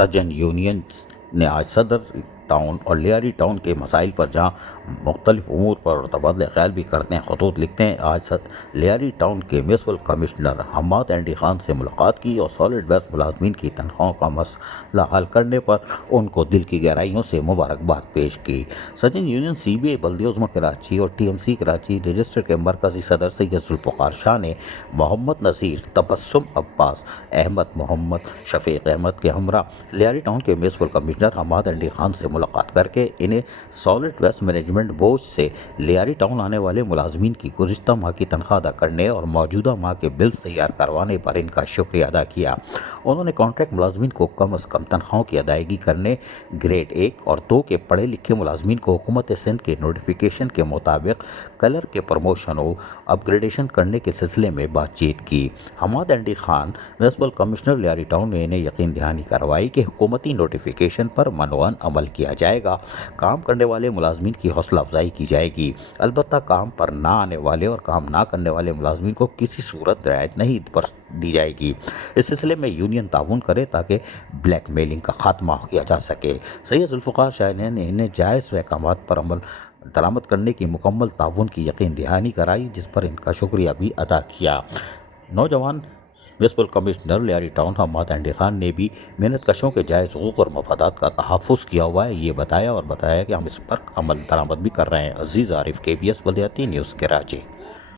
Surgeon union نے آج صدر ٹاؤن اور لیاری ٹاؤن کے مسائل پر جہاں مختلف امور پر تبادلہ خیال بھی کرتے ہیں، خطوط لکھتے ہیں، آج لیاری ٹاؤن کے میونسپل کمشنر حماد اینڈی خان سے ملاقات کی اور سالڈ ویسٹ ملازمین کی تنخواہوں کا مسئلہ حل کرنے پر ان کو دل کی گہرائیوں سے مبارکباد پیش کی۔ سرجن یونین سی بی آئی بلدیہ عظمیٰ کراچی اور T M C Karachi register کے مرکزی صدر سید ذوالفقار شاہ نے محمد نذیر، تبسم عباس، احمد محمد، شفیق احمد کے ہمراہ لیاری ٹاؤن کے میونسپل کمشنر حماد اینڈی خان سے ملاقات کر کے انہیں سالڈ ویسٹ مینجمنٹ بورڈ سے لیاری ٹاؤن آنے والے ملازمین کی گزشتہ ماہ کی تنخواہ ادا کرنے اور موجودہ ماہ کے بلز تیار کروانے پر ان کا شکریہ ادا کیا۔ انہوں نے کانٹریکٹ ملازمین کو کم از کم تنخواہوں کی ادائیگی کرنے، گریڈ 1 اور 2 کے پڑھے لکھے ملازمین کو حکومت سندھ کے نوٹیفیکیشن کے مطابق کلر کے پروموشن و اپ گریڈیشن کرنے کے سلسلے میں بات چیت کی۔ حماد اینڈی Khan municipal commissioner Lyari Town نے انہیں یقین دہانی کروائی کہ حکومتی نوٹیفیکیشن پر منوعاً عمل کیا جائے گا، کام کرنے والے ملازمین کی حوصلہ افزائی کی جائے گی، البتہ کام پر نہ آنے والے اور کام نہ کرنے والے ملازمین کو کسی صورت رعایت نہیں دی جائے گی۔ اس سلسلے میں یونین تعاون کرے تاکہ بلیک میلنگ کا خاتمہ کیا جا سکے۔ سید ذوالفقار شاہ نے انہیں جائز احکامات پر عمل درآمد کرنے کی مکمل تعاون کی یقین دہانی کرائی، جس پر ان کا شکریہ بھی ادا کیا۔ نوجوان municipal commissioner Lyari Town Hammad اینڈی خان نے بھی محنت کشوں کے جائز حقوق اور مفادات کا تحفظ کیا ہوا ہے، یہ بتایا کہ ہم اس پر عمل درآمد بھی کر رہے ہیں۔ عزیز عارف، KBS بلدیاتی نیوز کراچی۔